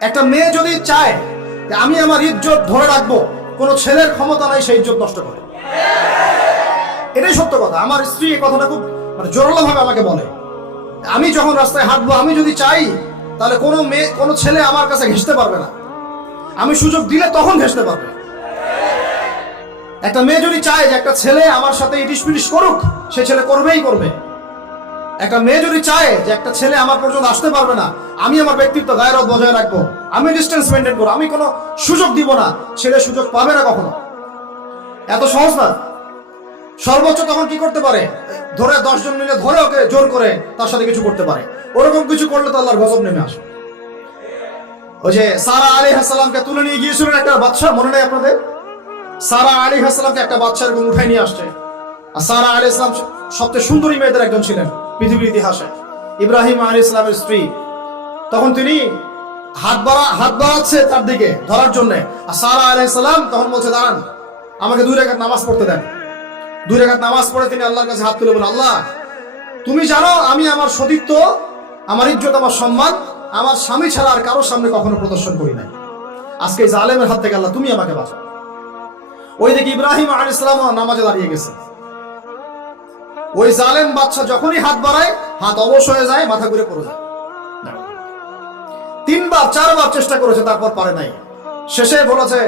একটা মেয়ে যদি চায় যে আমি আমার ইজ্জত ধরে রাখবো, কোনো ছেলের ক্ষমতা নাই সেই ইজ্জত নষ্ট করে। এটাই সত্য কথা। আমার স্ত্রী এই কথাটা খুব জোরালো ভাবে আমাকে বলে, আমি যখন রাস্তায় হাঁটবো, আমি যদি চাই তাহলে কোনো ছেলে আমার কাছে ঘেঁষতে পারবে না, আমি সুযোগ দিলে তখন ঘেঁষতে পারবে। একটা মেয়ে যদি চায় যে একটা ছেলে আমার সাথে ইটিস পিটিস করুক, সে ছেলে করবেই করবে। একটা মেয়ে যদি চায় যে একটা ছেলে আমার পর্যন্ত আসতে পারবে না, আমি আমার ব্যক্তিত্ব গায়রত বজায় রাখবো, আমি ডিস্টেন্স মেনটেন করবো, আমি কোনো সুযোগ দিব না, ছেলে সুযোগ পাবে না কখনো। এত সহজ না। সর্বোচ্চ তখন কি করতে পারে, ধরে 10 জন মিলে ধরে ওকে জোর করে তার সাথে কিছু করতে পারে। ওরকম কিছু করলে তো আল্লাহর গজব নেমে আসে। ওই যে সারা আলাইহিস সালামকে তুলে নিয়ে গিয়েছিলেন একটা বাদশা, মনে নেই আপনাদের? সারা আলাইহিস সালামকে একটা বাদশা এরকম উঠাই নিয়ে আসছে। আর সারা আলাইহিস সালাম সবচেয়ে সুন্দরী মেয়েদের একজন ছিলেন পৃথিবীর ইতিহাসে, ইব্রাহিম আলাইহিস সালামের স্ত্রী। তখন তিনি হাত বাড়াচ্ছে তার দিকে ধরার জন্য। আর সারা আলাইহিস সালাম তখন বলছে, দাঁড়ান, আমাকে 2 রাকাত নামাজ পড়তে দেন। 2 রাকাত নামাজ পড়ে তিনি আল্লাহর কাছে হাত তুলে বলেন, আল্লাহ, তুমি জানো আমি আমার সতীত্ব, আমার ইজ্জত, আমার সম্মান আমার স্বামী ছাড়া আর কারোর সামনে কখনো প্রদর্শন করি নাই। আজকে এই জালেমের হাত থেকে আল্লাহ তুমি আমাকে বাঁচাও। ওই দিকে ইব্রাহিম আলাইহিস সালাম নামাজে দাঁড়িয়ে গেছে। ওই জালেম বাদশা যখনই হাত বাড়ায়, হাত অবশ হয়ে যায়, মাথা ঘুরে পড়ে যায়। 3বার 4বার চেষ্টা করেছে, তারপর পারে নাই। শেষে বলেছে,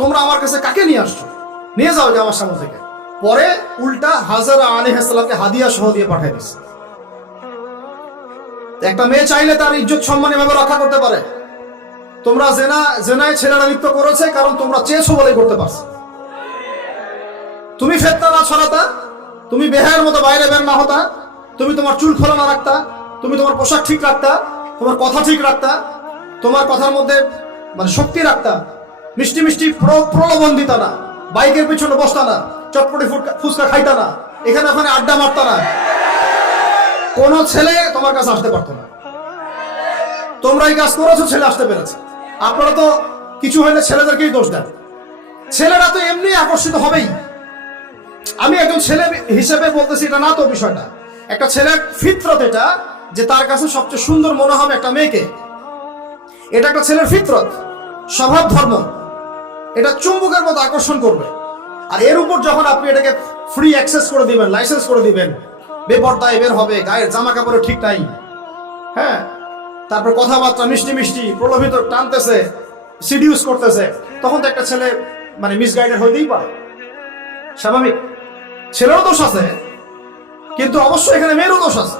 তোমরা আমার কাছে কাকে নিয়ে আসছো, নিয়ে যাও যে আমার সামনে থেকে। পরে উল্টা হাজরা আলাইহিস সালামকে হাদিয়া সহ দিয়ে পাঠিয়ে দিচ্ছে। একটা মেয়ে চাইলে তার ইজ্জত সম্মান এভাবে রক্ষা করতে পারে। তোমরা জেনায় ছেলেরা লিপ্ত করেছে কারণ তোমরা চেয়েছো বলেই করতে পারছো। তুমি ফেতনা না ছড়াতা, তুমি বেহায়ের মতো বাইরে বের না হতা, তুমি তোমার চুল খোলা না রাখতা, তুমি তোমার পোশাক ঠিক রাখতা, তোমার কথা ঠিক রাখতা, তোমার কথার মধ্যে শক্তি রাখতা, মিষ্টি মিষ্টি প্রলোভন দিতা না, বাইকের পিছনে বসতা না, চটপটি ফুচকা খাইতা না, এখানে ওখানে আড্ডা মারতা না, কোন ছেলে তোমার কাছে আসতে পারতো না। তোমরাই কাজ করেছো, ছেলে আসতে পেরেছে। আপনারা তো কিছু হইলে ছেলেদেরকেই দোষ দেন। ছেলেরা তো এমনি আকর্ষিত হবেই। আমি একজন ছেলে হিসেবে বলতেছি এটা না তো বিষয়টা। একটা ছেলের ফিতরত এটা, যে তার কাছে সবচেয়ে সুন্দর মনে হবে একটা মেয়েকে। এটা একটা ছেলের ফিতরত, স্বভাব ধর্ম, এটা চুম্বকের মতো আকর্ষণ করবে। আর এর উপর যখন আপনি এটাকে ফ্রি অ্যাক্সেস করে দিবেন, লাইসেন্স করে দিবেন, বেপরদায় বের হবে, গায়ের জামা কাপড়ে ঠিক নাই, হ্যাঁ, তারপর কথাবার্তা মিষ্টি মিষ্টি প্রলোভিত টানতেছে, সিডিউস করতেছে, তখন তো একটা ছেলে মিসগাইডেড হইতেই পারে, স্বাভাবিক। ছেলেরও দোষ আছে, কিন্তু অবশ্যই এখানে মেয়েরও দোষ আছে।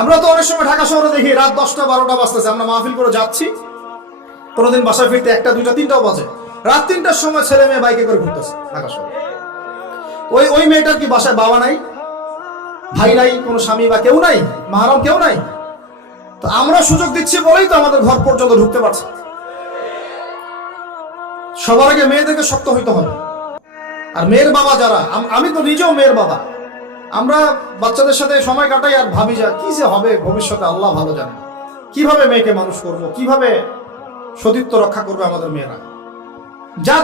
আমরা তো অনেক সময় ঢাকা শহরে দেখি রাত 10টা 12টা বাজতেছে, আমরা মাহফিল করে যাচ্ছি, কোনোদিন বাসায় ফিরতে 1টা 2টা 3টাও বাজে। রাত 3টার সময় ছেলে মেয়ে বাইকে করে ঘুরতেছে ঢাকা শহরে। ওই মেয়েটার কি বাসায় বাবা নাই, ভাই নাই, কোনো স্বামী বা কেউ নাই, মাহারাম কেউ নাই? তো আমরা সুযোগ দিচ্ছি বলেই তো আমাদের ঘর পর্যন্ত ঢুকতে পারছে। সবার আগে মেয়েদেরকে শক্ত হইতে হবে। আর মেয়ের বাবা যারা, আমি তো নিজেও মেয়ের বাবা, আমরা বাচ্চাদের সাথে সময় কাটাই আর ভাবি যা কি যে হবে ভবিষ্যতে আল্লাহ ভালো জানে। কিভাবে মেয়েকে মানুষ করব, কিভাবে সতীত্ব রক্ষা করবে আমাদের মেয়েরা। যা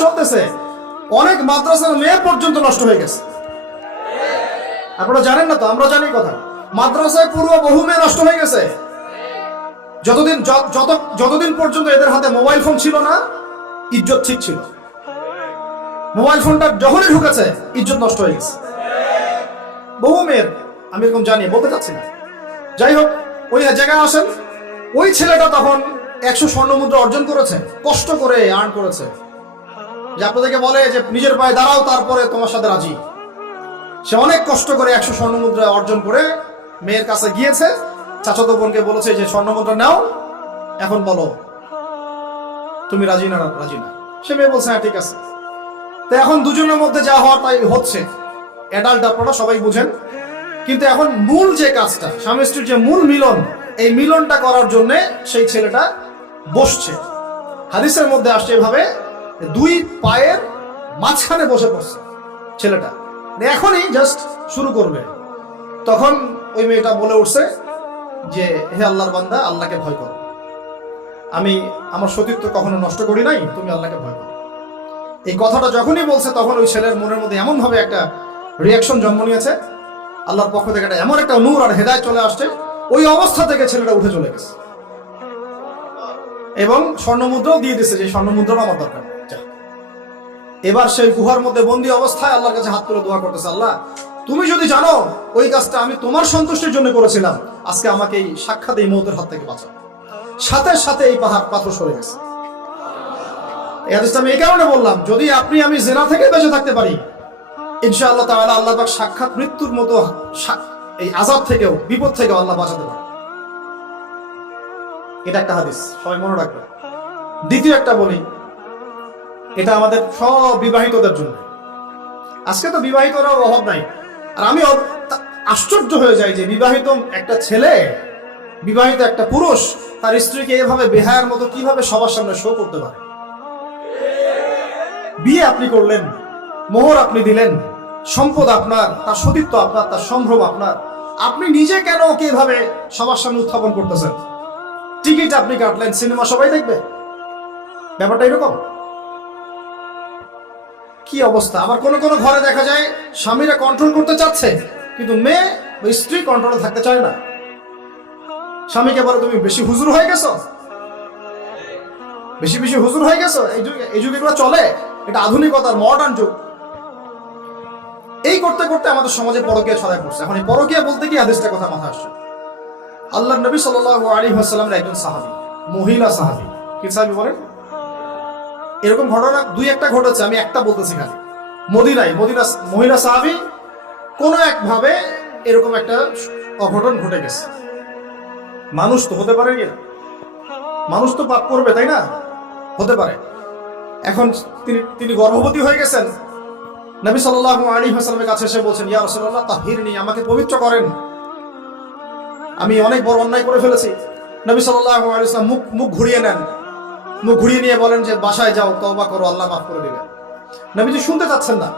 চলতেছে অনেক মাদ্রাসার মেয়ে পর্যন্ত নষ্ট হয়ে গেছে। আপনারা জানেন না তো, আমরা জানি কথা। মাদ্রাসায় পূর্ব বহু মেয়ে নষ্ট হয়ে গেছে। যতদিন পর্যন্ত এদের হাতে মোবাইল ফোন ছিল না, ইজ্জত ঠিক ছিল। মোবাইল ফোনটা যখনই ঢুকেছে, ইজ্জত নষ্ট হয়ে গেছে বহু মেয়ের। আমি এরকম জানি, বলতে চাচ্ছি না। যাই হোক, ওই জায়গায় আসেন, ওই ছেলেটা তখন 100 স্বর্ণ মুদ্রা অর্জন করেছে, কষ্ট করে আর্ন করেছে। যে আপনাদেরকে বলে যে নিজের পায়ে দাঁড়াও, তারপরে তোমার সাথে রাজি। সে অনেক কষ্ট করে 100 স্বর্ণ মুদ্রা অর্জন করে মেয়ের কাছে গিয়েছে। চাচাতো বোনকে বলেছে যে স্বর্ণ মুদ্রা নাও, এখন বলো তুমি রাজি না। সে মেয়ে বলছে হ্যাঁ ঠিক আছে। তো এখন দুজনের মধ্যে যা হওয়ার তাই হচ্ছে। অ্যাডাল্ট আপনারা সবাই বুঝেন। কিন্তু এখন মূল যে কাজটা, স্বামী স্ত্রীর যে মূল মিলন, এই মিলনটা করার জন্য সেই ছেলেটা বসছে। হাদিসের মধ্যে আসছে এভাবে, 2 পায়ের মাঝখানে বসে পড়ছে ছেলেটা, এখনই জাস্ট শুরু করবে। তখন ওই মেয়েটা বলে উঠছে যে হে আল্লাহর বান্দা, আল্লাহকে ভয় করো, আমি আমার সতীত্ব কখনো নষ্ট করি নাই, তুমি আল্লাহকে ভয় করো। এই কথাটা যখনই বলছে, তখন ওই ছেলের মনের মধ্যে এমন ভাবে একটা রিয়াকশন জন্ম নিয়েছে, আল্লাহর পক্ষ থেকে এমন একটা নূর আর হেদায়েত চলে আসছে, ওই অবস্থা থেকে ছেলেটা উঠে চলে গেছে এবং স্বর্ণমুদ্রাও দিয়ে দিয়েছে, যে স্বর্ণমুদ্রাও আমার দরকার নেই। এবার সেই গুহার মধ্যে বন্দী অবস্থায় আল্লাহর কাছে হাত তুলে দোয়া করতেছে, আল্লাহ তুমি যদি জানো ওই কাজটা আমি তোমার সন্তুষ্টির জন্য করেছিলাম, আজকে আমাকে এই সাক্ষাৎ এই মৌতের হাত থেকে বাঁচাও। সাথে সাথে এই পাথর সরে গেছে। এই হাদিসটা আমি এই কারণে বললাম, যদি আপনি আমি জিনা থেকে বেঁচে থাকতে পারি, ইনশাআল্লাহ তাআলা আল্লাহ পাক সাক্ষাৎ মৃত্যুর মতো এই আযাব থেকেও, বিপদ থেকেও আল্লাহ বাঁচাতে পারে। এটা একটা হাদিস, সবাই মনে রাখবে। দ্বিতীয় একটা বলি, এটা আমাদের সব বিবাহিতদের জন্য। আজকে তো বিবাহিতরাও অভাব নাই। আর আমি আশ্চর্য হয়ে যাই যে বিবাহিত একটা ছেলে, বিবাহিত একটা পুরুষ তার স্ত্রীকে এভাবে বেহায়ার মতো কিভাবে সবার সামনে শো করতে পারে। বিয়ে আপনি করলেন, মোহর আপনি দিলেন, সম্পদ আপনার, তার সতীত্ব আপনার, তার সম্ভ্রম আপনার, আপনি নিজে কেন ওকে এভাবে সবার সামনে উত্থাপন করতেছেন? টিকিট আপনি কাটলেন, সিনেমা সবাই দেখবে, ব্যাপারটা এরকম। কি অবস্থা! আবার কোন কোন ঘরে দেখা যায় স্বামীরা কন্ট্রোল করতে চাচ্ছে, কিন্তু মেয়ে বা স্ত্রী কন্ট্রোলে থাকতে চায় না। স্বামীকে বলে তুমি বেশি হুজুর হয়ে গেছো, বেশি বেশি হুজুর হয়ে গেছো। এই যুগে এগুলো চলে, এটা আধুনিকতার মডার্ন যুগ। এই করতে করতে আমাদের সমাজে পরকীয়া ছড়ায় পড়ছে। এখন এই পরকীয়া বলতে কি হাদিসটা কথা মাথায় আসছে। আল্লাহর নবী সাল্লাল্লাহু আলাইহি ওয়াসাল্লামের একজন সাহাবী, মহিলা সাহাবী, কি সাহাবী বলেন? এরকম ঘটনা দুই একটা ঘটেছে, আমি একটা বলতেছি খালি। মদিনা মহিলা সাহাবী কোন একভাবে এরকম একটা অঘটন ঘটে গেছে। মানুষ তো হতে পারে, মানুষ তো পাপ করবে, তাই না? হতে পারে। এখন তিনি গর্ভবতী হয়ে গেছেন। নবী সাল্লাল্লাহু আলাইহি ওয়াসাল্লামের কাছে এসে বলছেন, ইয়া রাসূলুল্লাহ তাহহিরনি, আমাকে পবিত্র করেন, আমি অনেক বড় অন্যায় করে ফেলেছি। নবী সাল্লাল্লাহু আলাইহি ওয়াসাল্লাম মুখ ঘুরিয়ে নেন, মুখ ঘুরিয়ে নিয়ে বলেন যে বাসায় যাও, তওবা করো, আল্লাহ মাফ করে দিবেন। নবীজি শুনতে চাচ্ছেন না,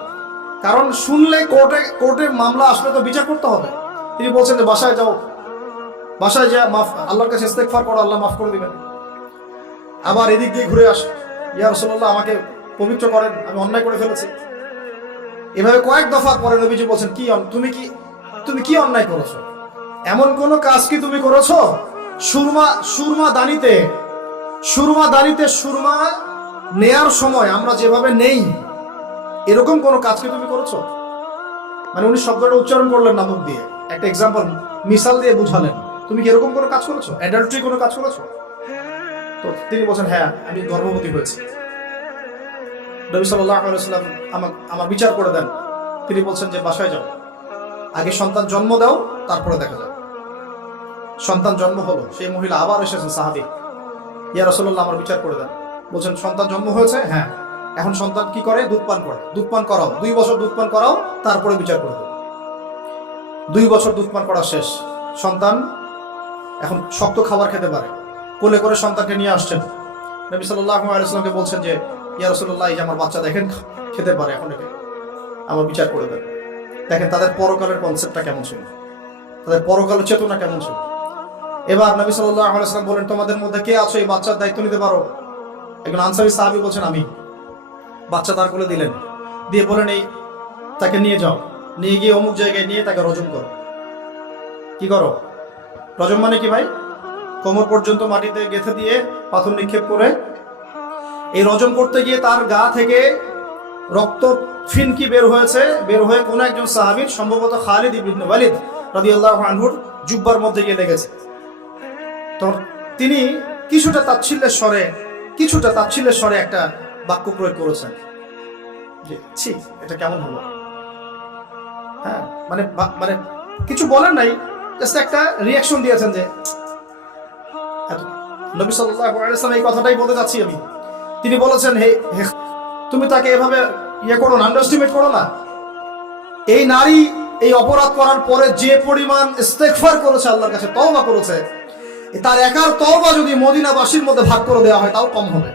কারণ শুনলে কোর্টে মামলা আসলে তো বিচার করতে হবে। তিনি বলছেন যে বাসায় যাও, বাসায় যা আল্লাহর কাছে ইস্তেগফার করো, আল্লাহ মাফ করে দিবেন। আবার এদিক দিয়ে ঘুরে আস, ইয়া রাসূলুল্লাহ আমাকে পবিত্র করেন, আমি অন্যায় করে ফেলেছি। এভাবে কয়েক দফা পরে নবীজি বলছেন, তুমি কি অন্যায় করেছো? এমন কোন কাজ কি তুমি করেছো? সুরমা দানিতে সুরমা নেয়ার সময় আমরা যেভাবে নেই, এরকম কোন কাজ কি তুমি করেছো? মানে উনি শব্দটা উচ্চারণ করলেন না মুখ দিয়ে, একটা এক্সাম্পল মিসাল দিয়ে বুঝালেন, তুমি কি এরকম কোনো কাজ করেছো? অ্যাডাল্ট্রি কোনো কাজ করেছো? তো তিনি বলছেন, হ্যাঁ আমি গর্ভবতী হয়েছি। নবী সাল্লাল্লাহু আলাইহি ওয়াসাল্লাম আমার বিচার করে দেন। তিনি বলছেন যে বাসায় যাও, আগে সন্তান জন্ম দাও, তারপরে দেখা যাবে। সন্তান জন্ম হলো, সেই মহিলা আবার এসেছেন, সাহাবী, ইয়া রাসূলুল্লাহ আমার বিচার করে দেন। বলছেন সন্তান জন্ম হয়েছে, হ্যাঁ। এখন সন্তান কি করে? দুধ পান করে। দুধ পান করাও, 2 বছর দুধ পান করাও, তারপরে বিচার করে দেবো। 2 বছর দুধ পান করা শেষ, সন্তান এখন শক্ত খাবার খেতে পারে। কোলে করে সন্তানকে নিয়ে আসছেন। নবী সাল্লাল্লাহু আলাইহি ওয়াসাল্লামকে বলছেন যে ইয়া রাসূলুল্লাহ, এই যে আমার বাচ্চা দেখেন খেতে পারে, এখন একে আমার বিচার করে দেন। দেখেন তাদের পরকালের কনসেপ্টটা কেমন ছিল, তাদের পরকালের চেতনা কেমন ছিল। এবার নবী সাল্লাল্লাহু আলাইহি ওয়াসাল্লাম বলেন, তোমাদের মধ্যে কে আছো এই বাচ্চার দায়িত্ব নিতে পারো? একজন আনসারী সাহাবী বলছেন আমি। বাচ্চা তার কোলে দিলেন, দিয়ে বলেন এই তাকে নিয়ে যাও, নিয়ে গিয়ে অমুক জায়গায় নিয়ে তাকে রজম করো। কি করো? রজম মানে কি ভাই? কোমর পর্যন্ত মাটিতে গেঁথে দিয়ে পাথর নিক্ষেপ করে, এই রজম করতে গিয়ে তার গা থেকে রক্ত ফিনকি বের হয়ে কোন একজন সাহাবীর, সম্ভবত খালিদ ইবনে ওয়ালিদ রাদিয়াল্লাহু আনহুর জুব্বার মধ্যে গিয়ে লেগেছে। তো তিনি কিছুটা তাচ্ছিল্যের স্বরে একটা বাক্য প্রয়োগ করেছেন যে ছি, এটা কেমন হলো? হ্যাঁ, মানে কিছু বলেন নাই, জাস্ট একটা রিয়াকশন দিয়েছেন যে নবী সাল্লাল্লাহু আলাইহি ওয়াসাল্লাম এই কথাটাই বলতে যাচ্ছি আমি। তিনি বলেছেন, হে তুমি তাকে এভাবে করো না, আন্ডারএস্টিমেট করো না। এই নারী এই অপরাধ করার পরে যে পরিমাণ ইস্তেগফার করেছে, আল্লাহর কাছে তওবা করেছে, তার একার তওবা যদি মদিনাবাসীর মধ্যে ভাগ করে দেওয়া হয় তাও কম হবে।